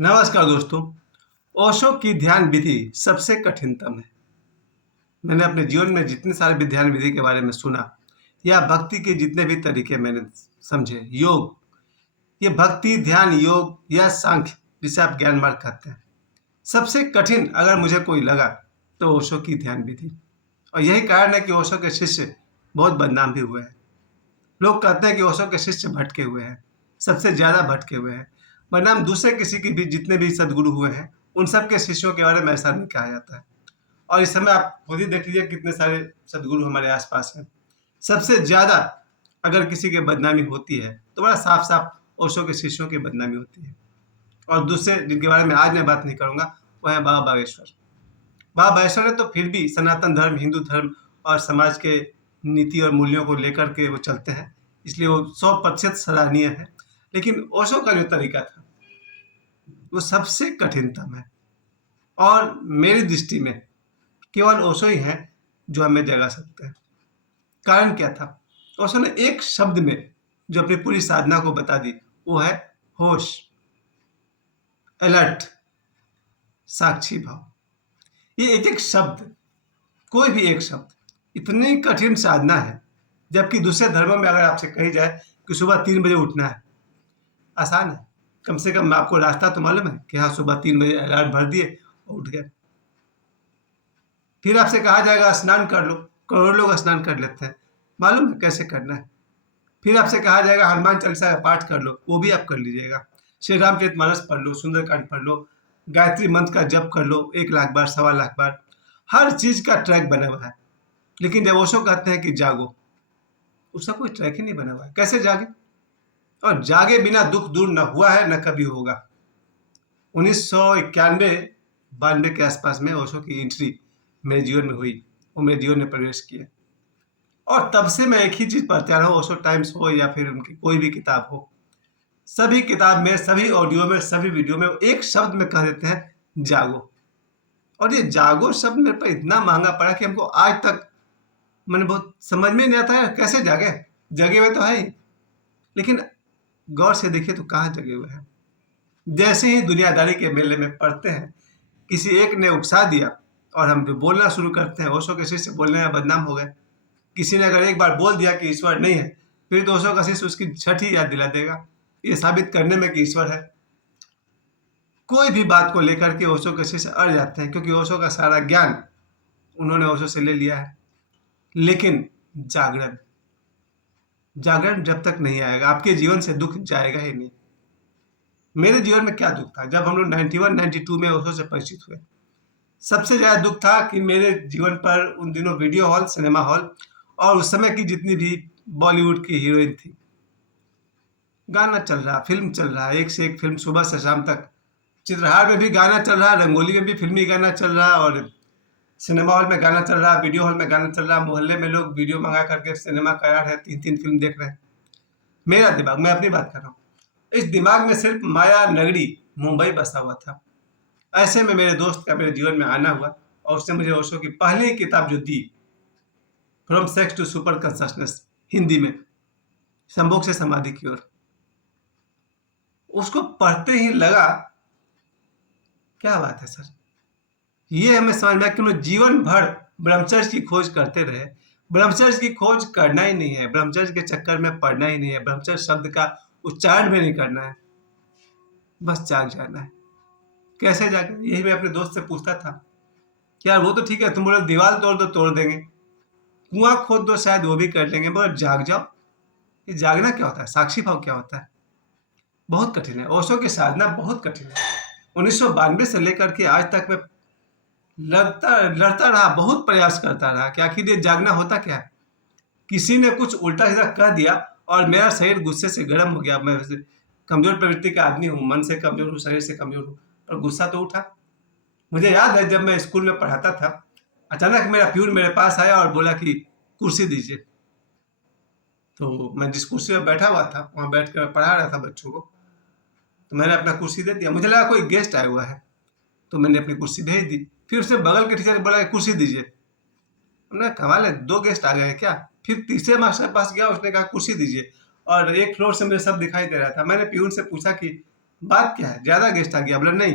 नमस्कार दोस्तों। ओशो की ध्यान विधि सबसे कठिनतम है। मैंने अपने जीवन में जितने सारे भी ध्यान विधि के बारे में सुना या भक्ति के जितने भी तरीके मैंने समझे, योग, ये भक्ति, ध्यान, योग या सांख्य जिसे आप ज्ञान मार्ग कहते हैं, सबसे कठिन अगर मुझे कोई लगा तो ओशो की ध्यान विधि। और यही कारण है कि ओशो के शिष्य बहुत बदनाम भी हुए हैं। लोग कहते हैं कि ओशो के शिष्य भटके हुए हैं, सबसे ज़्यादा भटके हुए हैं, वरना हम दूसरे किसी की भी जितने भी सदगुरु हुए हैं उन सब के शिष्यों के बारे में ऐसा नहीं कहा जाता है। और इस समय आप खुद ही देख लीजिए कितने सारे सदगुरु हमारे आसपास हैं। सबसे ज़्यादा अगर किसी की बदनामी होती है तो बड़ा साफ साफ ओशो के शिष्यों की बदनामी होती है। और दूसरे जिनके बारे में आज मैं बात नहीं करूँगा वो है बाबा बागेश्वर। बाबा बागेश्वर ने तो फिर भी सनातन धर्म, हिंदू धर्म और समाज के नीति और मूल्यों को लेकर के वो चलते हैं, इसलिए वो 100% सराहनीय है। लेकिन ओशो का जो तरीका था वो सबसे कठिनतम है। और मेरी दृष्टि में केवल ओशो ही हैं जो हमें जगा सकते हैं। कारण क्या था? ओशो ने एक शब्द में जो अपनी पूरी साधना को बता दी, वो है होश, अलर्ट, साक्षी भाव। ये एक एक शब्द, कोई भी एक शब्द इतनी कठिन साधना है, जबकि दूसरे धर्मों में अगर आपसे कही जाए कि सुबह 3 बजे उठना है, आसान है। कम से कम आपको रास्ता तो मालूम है कि हाँ, सुबह 3 बजे अलार्म भर दिए और उठ गए। फिर आपसे कहा जाएगा स्नान कर लो, करोड़ों लोग स्नान कर लेते हैं, मालूम है कैसे करना है। फिर आपसे कहा जाएगा हनुमान चालीसा का पाठ कर लो, वो भी आप कर लीजिएगा। श्री रामचरितमानस पढ़ लो, सुंदरकांड पढ़ लो, गायत्री मंत्र का जप कर लो 1 लाख बार, 1.25 लाख बार। हर चीज का ट्रैक बना हुआ है। लेकिन जब ओशो कहते हैं कि जागो, उसका कोई ट्रैक ही नहीं बना हुआ है। कैसे जागे? और जागे बिना दुख दूर न हुआ है न कभी होगा। 1991-92 के आसपास में ओशो की एंट्री मेरे जीवन में हुई, वो मेरे जीवन में प्रवेश किया। और तब से मैं एक ही चीज पढ़ता रहा हूँ, ओशो टाइम्स हो या फिर उनकी कोई भी किताब हो, सभी किताब में, सभी ऑडियो में, सभी वीडियो में एक शब्द में कह देते हैं जागो। और ये जागो शब्द मेरे पर इतना महंगा पड़ा कि हमको आज तक मैंने बहुत समझ में नहीं आता है कैसे जागे। जगे हुए तो है ही, लेकिन गौर से देखिए तो कहाँ जगे हुए हैं। जैसे ही दुनियादारी के मेले में पढ़ते हैं, किसी एक ने उकसा दिया और हम जो बोलना शुरू करते हैं, ओशो के शिष्य बोलने में बदनाम हो गए। किसी ने अगर एक बार बोल दिया कि ईश्वर नहीं है, फिर तो ओशो का शिष्य उसकी छठी याद दिला देगा, ये साबित करने में कि ईश्वर है। कोई भी बात को लेकर के ओशो के शिष्य अड़ जाते हैं, क्योंकि ओशो का सारा ज्ञान उन्होंने ओशो से ले लिया है। लेकिन जागरण, जागरण जब तक नहीं आएगा आपके जीवन से दुख जाएगा ही नहीं। मेरे जीवन में क्या दुख था जब हम लोग 91-92 में ओशो से परिचित हुए? सबसे ज़्यादा दुख था कि मेरे जीवन पर उन दिनों वीडियो हॉल, सिनेमा हॉल और उस समय की जितनी भी बॉलीवुड की हीरोइन थी, गाना चल रहा, फिल्म चल रहा, एक से एक फिल्म सुबह से शाम तक। चित्रहार में भी गाना चल रहा, रंगोली में भी फिल्मी गाना चल रहा, और सिनेमा हॉल में गाना चल रहा, वीडियो हॉल में गाना चल रहा, मोहल्ले में लोग वीडियो मंगा करके सिनेमा करा रहे हैं, 3-3 फिल्म देख रहे हैं। मेरा दिमाग, मैं अपनी बात कर रहा हूँ, इस दिमाग में सिर्फ माया नगरी मुंबई बसा हुआ था। ऐसे में मेरे दोस्त का मेरे जीवन में आना हुआ और उसने मुझे ओशो की पहली किताब जो दी, from sex to super consciousness, Hindi में, संभोग से समाधि की ओर, उसको पढ़ते ही लगा क्या बात है सर, ये हमें समझ में आया कि उन्होंने जीवन भर ब्रह्मचर्य की खोज करते रहे। ब्रह्मचर्य की खोज करना ही नहीं है, ब्रह्मचर्य के चक्कर में पढ़ना ही नहीं है, ब्रह्मचर्य शब्द का उच्चारण भी नहीं करना है, बस जाग जाना है। कैसे जागे? यही मैं अपने दोस्त से पूछता था कि यार वो तो ठीक है, तुम बोले दीवार तोड़ दो, तोड़ देंगे, कुआं खोद दो, शायद वो भी कर लेंगे, मगर जाग जाओ। ये जागना क्या होता है? साक्षी भाव क्या होता है? बहुत कठिन है। ओशो की साधना बहुत कठिन है। 1992 से लेकर के आज तक मैं लड़ता लड़ता रहा, बहुत प्रयास करता रहा कि आखिर ये जागना होता क्या है। किसी ने कुछ उल्टा सीधा कह दिया और मेरा शरीर गुस्से से गर्म हो गया। मैं वैसे कमजोर प्रवृत्ति का आदमी हूँ, मन से कमजोर हूँ, शरीर से कमजोर हूँ, पर गुस्सा तो उठा। मुझे याद है जब मैं स्कूल में पढ़ाता था, अचानक मेरा प्यून मेरे पास आया और बोला कि कुर्सी दीजिए। तो मैं जिस कुर्सी में बैठा हुआ था वहाँ बैठ कर पढ़ा रहा था बच्चों को, तो मैंने अपना कुर्सी दे दिया। मुझे लगा कोई गेस्ट आया हुआ है, तो मैंने अपनी कुर्सी भेज दी। फिर उसने बगल के टीचर ने बोला कि कुर्सी दीजिए। हमने कमाल है, 2 गेस्ट आ गए हैं क्या? फिर तीसरे मास्टर के पास गया, उसने कहा कुर्सी दीजिए, और एक फ्लोर से मुझे सब दिखाई दे रहा था। मैंने प्यून से पूछा कि बात क्या है, ज्यादा गेस्ट आ गया, बोला नहीं,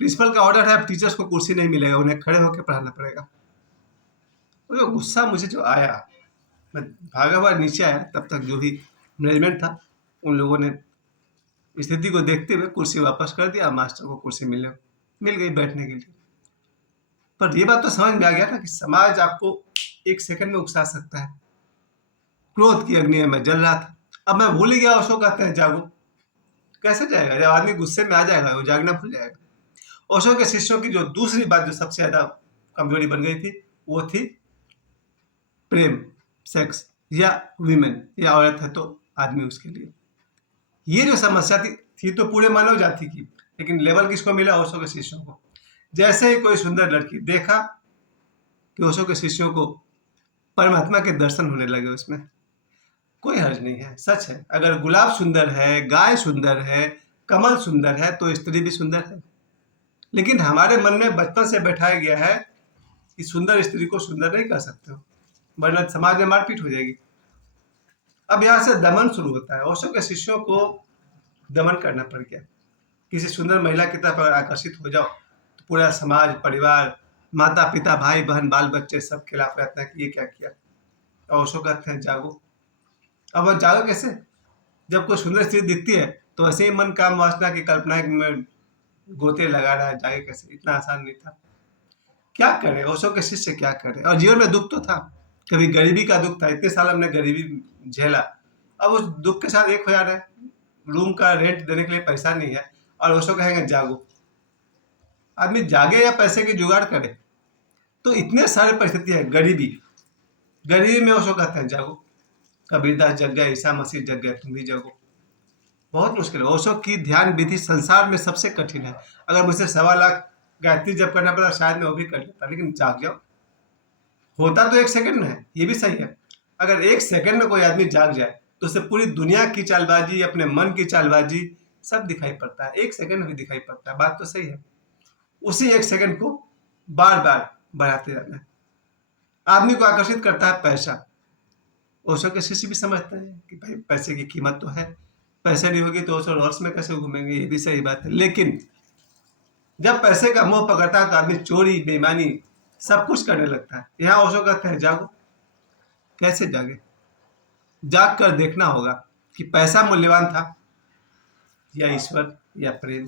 प्रिंसिपल का ऑर्डर है, अब टीचर्स को कुर्सी नहीं मिलेगा, उन्हें खड़े होकर पढ़ाना पड़ेगा। वो जो गुस्सा मुझे जो आया, मैं भागा हुआ नीचे आया, तब तक जो भी मैनेजमेंट था उन लोगों ने स्थिति को देखते हुए कुर्सी वापस कर दिया, मास्टर को कुर्सी मिल गई बैठने के लिए। पर ये बात तो समझ में आ गया ना कि समाज आपको एक सेकंड में उकसा सकता है। क्रोध की अग्नि में मैं जल रहा था। अब मैं भूल ही गया, ओशो कहते हैं जागो। कैसे जाएगा, जब आदमी गुस्से में आ जाएगा वो जागना भूल जाएगा। ओशो के शिष्यों की जो दूसरी बात जो सबसे ज्यादा कमजोरी बन गई थी, वो थी प्रेम, सेक्स या वीमेन, या औरत है तो आदमी उसके लिए। ये जो समस्या थी तो पूरे मानव जाति की, लेकिन लेवल किसको मिला, ओशो के शिष्यों को। जैसे ही कोई सुंदर लड़की देखा कि ओशो के शिष्यों को परमात्मा के दर्शन होने लगे उसमें। कोई हर्ज नहीं है, सच है, अगर गुलाब सुंदर है, गाय सुंदर है, कमल सुंदर है, तो स्त्री भी सुंदर है। लेकिन हमारे मन में बचपन से बैठाया गया है कि सुंदर स्त्री को सुंदर नहीं कर सकते हो, वरना समाज में मारपीट हो जाएगी। अब यहाँ से दमन शुरू होता है। ओशो के शिष्यों को दमन करना पड़ गया। किसी सुंदर महिला की तरफ अगर आकर्षित हो जाओ तो पूरा समाज, परिवार, माता पिता, भाई बहन, बाल बच्चे सब खिलाफ रहते हैं कि ये क्या किया। और ओशो कहते हैं जागो। अब वो जागो कैसे, जब कोई सुंदर स्त्री दिखती है तो ऐसे ही मन काम वासना की कल्पना में गोते लगा रहा है, जागे कैसे, इतना आसान नहीं था। क्या करे ओशो के शिष्य, क्या करे। और जीवन में दुख तो था, कभी गरीबी का दुख था, इतने साल हमने गरीबी झेला। अब उस दुख के साथ एक हो जा रहा है, रूम का रेंट देने के लिए पैसा नहीं है, और ओशो कहेंगे जागो। आदमी जागे या पैसे की जुगाड़ करे। तो इतने सारे परिस्थिति है, गरीबी में ओशो कहते हैं जागो। कबीरदास जग गए, ईसा मसीह जग गए, तुम भी जगो। बहुत मुश्किल है। ओशो की ध्यान विधि संसार में सबसे कठिन है। अगर मुझसे 1.25 लाख गायत्री जप करना पड़ा शायद मैं वो भी कर लेता, लेकिन जाग जाओ। होता तो एक सेकंड में है, ये भी सही है। अगर एक सेकंड में कोई आदमी जाग जाए तो उसे पूरी दुनिया की चालबाजी, अपने मन की चालबाजी सब दिखाई पड़ता है, एक सेकंड में भी दिखाई पड़ता है। बात तो सही है। उसी एक सेकंड को बार बार बढ़ाते रहना है। आदमी को आकर्षित करता है पैसा। ओशो के शिष्य भी समझते हैं कि भाई पैसे की कीमत तो है, पैसे नहीं होगी तो ओशो रॉल्स में कैसे घूमेंगे, ये भी सही बात है। लेकिन जब पैसे का मोह पकड़ता है तो आदमी चोरी, बेईमानी सब कुछ करने लगता है। यहाँ ओशो कहते हैं जागो। कैसे जागे, जाग कर देखना होगा कि पैसा मूल्यवान था या ईश्वर या प्रेम।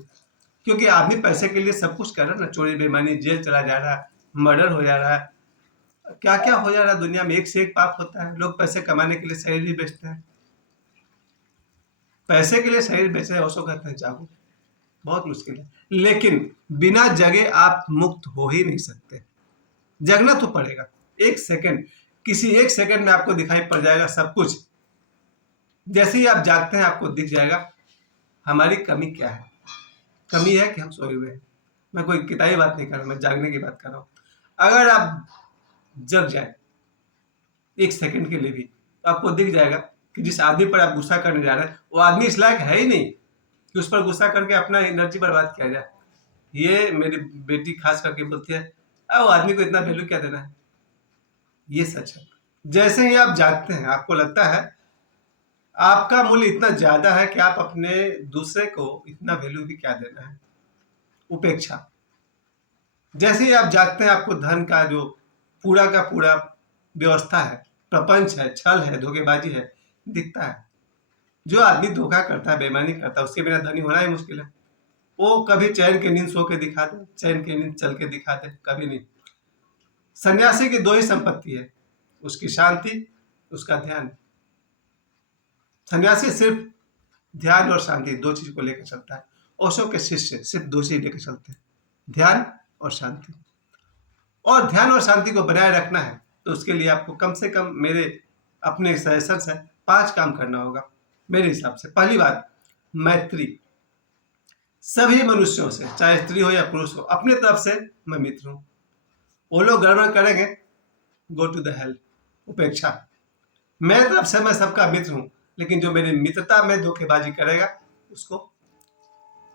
क्योंकि आदमी पैसे के लिए सब कुछ कर रहा है ना, चोरी बेईमानी, जेल चला जा रहा है, मर्डर हो जा रहा है, क्या क्या हो जा रहा है दुनिया में, एक से एक पाप होता है। लोग पैसे कमाने के लिए शरीर ही बेचते हैं, पैसे के लिए शरीर बेच रहे हैं। ओशो कहते हैं जागो। बहुत मुश्किल है, लेकिन बिना जगे आप मुक्त हो ही नहीं सकते। जगना तो पड़ेगा। एक सेकंड, किसी एक सेकंड में आपको दिखाई पड़ जाएगा सब कुछ। जैसे ही आप जागते हैं आपको दिख जाएगा हमारी कमी क्या है। कमी है कि हम सोए हुए हैं। मैं कोई किताबी बात नहीं कर रहा, मैं जागने की बात कर रहा हूँ। अगर आप जग जाए एक सेकंड के लिए भी, तो आपको दिख जाएगा कि जिस आदमी पर आप गुस्सा करने जा रहे हैं वो आदमी इस लायक है ही नहीं कि उस पर गुस्सा करके अपना एनर्जी बर्बाद किया जाए। ये मेरी बेटी खास करके बोलती है, वो आदमी को इतना वैल्यू क्या देना है। ये सच है। जैसे ही आप जागते हैं आपको लगता है आपका मूल्य इतना ज्यादा है कि आप अपने दूसरे को इतना वैल्यू भी क्या देना है। उपेक्षा। जैसे ही आप जागते हैं आपको धन का जो पूरा का पूरा व्यवस्था है, प्रपंच है, छल है, धोखेबाजी है, दिखता है। जो आदमी धोखा करता है, बेईमानी करता है, उसके बिना धनी होना ही मुश्किल है। वो कभी चैन की नींद सो के दिखा दे, चैन की नींद चल के दिखा दे, कभी नहीं। सन्यासी की दो ही संपत्ति है, उसकी शांति, उसका ध्यान। सन्यासी सिर्फ ध्यान और शांति दो चीज को लेकर चलता है। ओशो के शिष्य सिर्फ दो चीज लेकर चलते हैं, ध्यान और शांति। और ध्यान और शांति को बनाए रखना है तो उसके लिए आपको कम से कम, मेरे अपने सजेशन से 5 काम करना होगा मेरे हिसाब से। पहली बात, मैत्री। सभी मनुष्यों से, चाहे स्त्री हो या पुरुष हो, अपने तरफ से मैं मित्र हूं। वो लोग गड़बड़ करेंगे, गो टू द हेल। उपेक्षा। मेरे तरफ से मैं सबका मित्र हूं, लेकिन जो मेरी मित्रता में धोखेबाजी करेगा उसको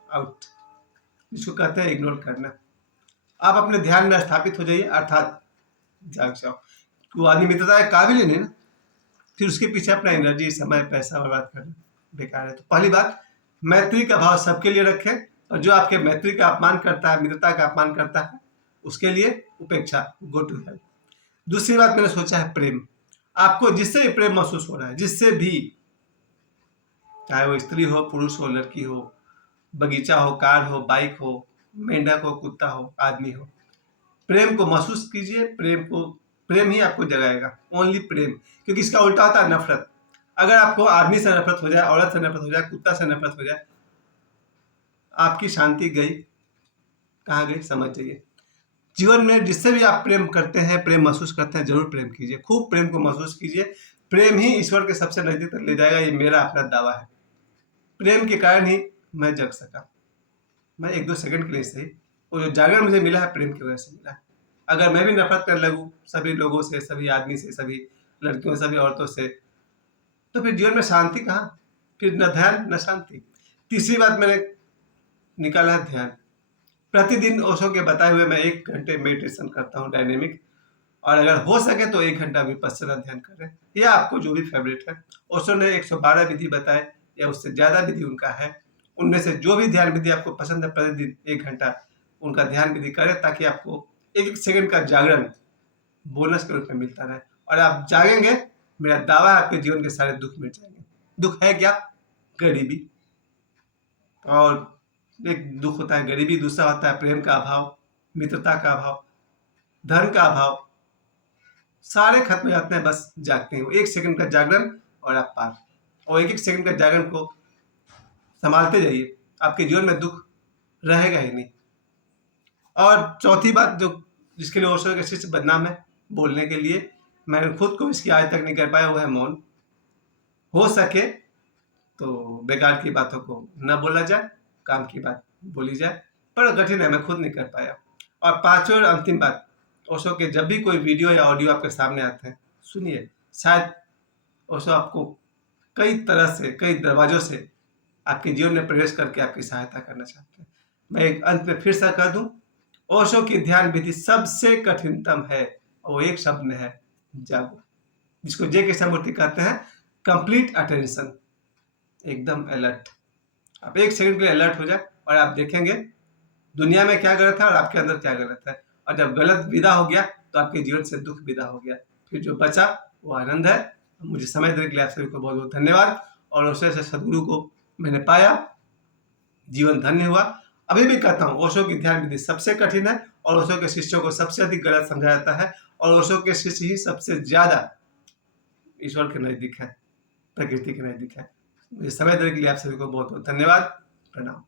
आउट, जिसको कहते हैं इग्नोर करना। आप अपने ध्यान में स्थापित हो जाइए, अर्थात जाग जाओ। वो आदमी मित्रता के काबिल ही नहीं ना, फिर उसके पीछे अपना एनर्जी, समय, पैसा बर्बाद करना बेकार है। तो पहली बात, मैत्री का भाव सबके लिए रखें, और जो आपके मैत्री का अपमान करता है, मित्रता का अपमान करता है, उसके लिए उपेक्षा, गो टू हेल्प। दूसरी बात मैंने सोचा है प्रेम। आपको जिससे भी प्रेम महसूस हो रहा है, जिससे भी, चाहे वो स्त्री हो, पुरुष हो, लड़की हो, बगीचा हो, कार हो, बाइक हो, मेंढक हो, कुत्ता हो, आदमी हो, प्रेम को महसूस कीजिए। प्रेम ही आपको जगाएगा, ओनली प्रेम। क्योंकि इसका उल्टा होता है नफरत। अगर आपको आदमी से नफरत हो जाए, औरत से नफरत हो जाए, कुत्ता से नफरत हो जाए, आपकी शांति गई। कहाँ गई, समझ जाइए। जीवन में जिससे भी आप प्रेम करते हैं, प्रेम महसूस करते हैं, जरूर प्रेम कीजिए, खूब प्रेम को महसूस कीजिए। प्रेम ही ईश्वर के सबसे नजदीक तक ले जाएगा, ये मेरा अपना दावा है। प्रेम के कारण ही मैं जग सका। मैं 1-2 सेकंड के लिए सही, वो जो जागरण मुझे मिला है, प्रेम की वजह से मिला है। अगर मैं भी नफरत करने लगूं सभी लोगों से, सभी आदमी से, सभी लड़कियों से, सभी औरतों से, तो फिर जीवन में शांति कहाँ, फिर न ध्यान न शांति। तीसरी बात मैंने निकाला है ध्यान। प्रतिदिन ओशो के बताए हुए मैं 1 घंटे मेडिटेशन करता हूँ, डायनेमिक। और अगर हो सके तो 1 घंटा विपश्यना ध्यान करें, या आपको जो भी फेवरेट है। ओशो ने 112 विधि बताए, या उससे ज्यादा विधि उनका है। उनमें से जो भी ध्यान विधि आपको पसंद है, प्रतिदिन 1 घंटा उनका ध्यान विधि करें, ताकि आपको 1-1 सेकंड का जागरण बोनस के रूप में मिलता रहे। और आप जागेंगे, मेरा दावा है आपके जीवन के सारे दुख मिट जाएंगे। दुख है क्या, गरीबी। और एक दुख होता है गरीबी, दूसरा होता है प्रेम का अभाव, मित्रता का अभाव, धन का अभाव। सारे खत्म हो जाते हैं बस जागते हैं। 1 सेकंड का जागरण और आप पार। और 1-1 सेकंड का जागरण को संभालते जाइए, आपके जीवन में दुख रहेगा ही नहीं। और चौथी बात, जो जिसके लिए ओशो के शिष्य बदनाम है बोलने के लिए, मैंने खुद को इसकी आज तक नहीं कर पाया, वो है मौन। हो सके तो बेकार की बातों को न बोला जाए, काम की बात बोली जाए, पर कठिन है, मैं खुद नहीं कर पाया। और पांचवी और अंतिम बात, ओशो के जब भी कोई वीडियो या ऑडियो आपके सामने आते हैं, सुनिए। शायद ओशो आपको कई तरह से, कई दरवाजों से आपके जीवन में प्रवेश करके आपकी सहायता करना चाहते हैं। मैं एक अंत में फिर से कह दूं, ओशो की ध्यान विधि सबसे कठिनतम है, और वो एक शब्द में है, जागो। जिसको जे कृष्णमूर्ति कहते हैं कंप्लीट अटेंशन, एकदम अलर्ट। आप 1 सेकंड के लिए अलर्ट हो जाए, और आप देखेंगे दुनिया में क्या गलत है और आपके अंदर क्या गलत है। और जब गलत विदा हो गया, तो आपके जीवन से दुख विदा हो गया, फिर जो बचा वो आनंद है। मुझे समय देने के लिए आप सभी को बहुत बहुत धन्यवाद। और ओशो से सदगुरु को मैंने पाया, जीवन धन्य हुआ। अभी भी कहता हूँ, ओशो की ध्यान विधि सबसे कठिन है, और ओशो के शिष्यों को सबसे अधिक गलत समझा जाता है, और ओशो के शिष्य ही सबसे ज्यादा ईश्वर के नजदीक है, प्रकृति के नजदीक है। मुझे समय देने के लिए आप सभी को बहुत बहुत धन्यवाद। प्रणाम।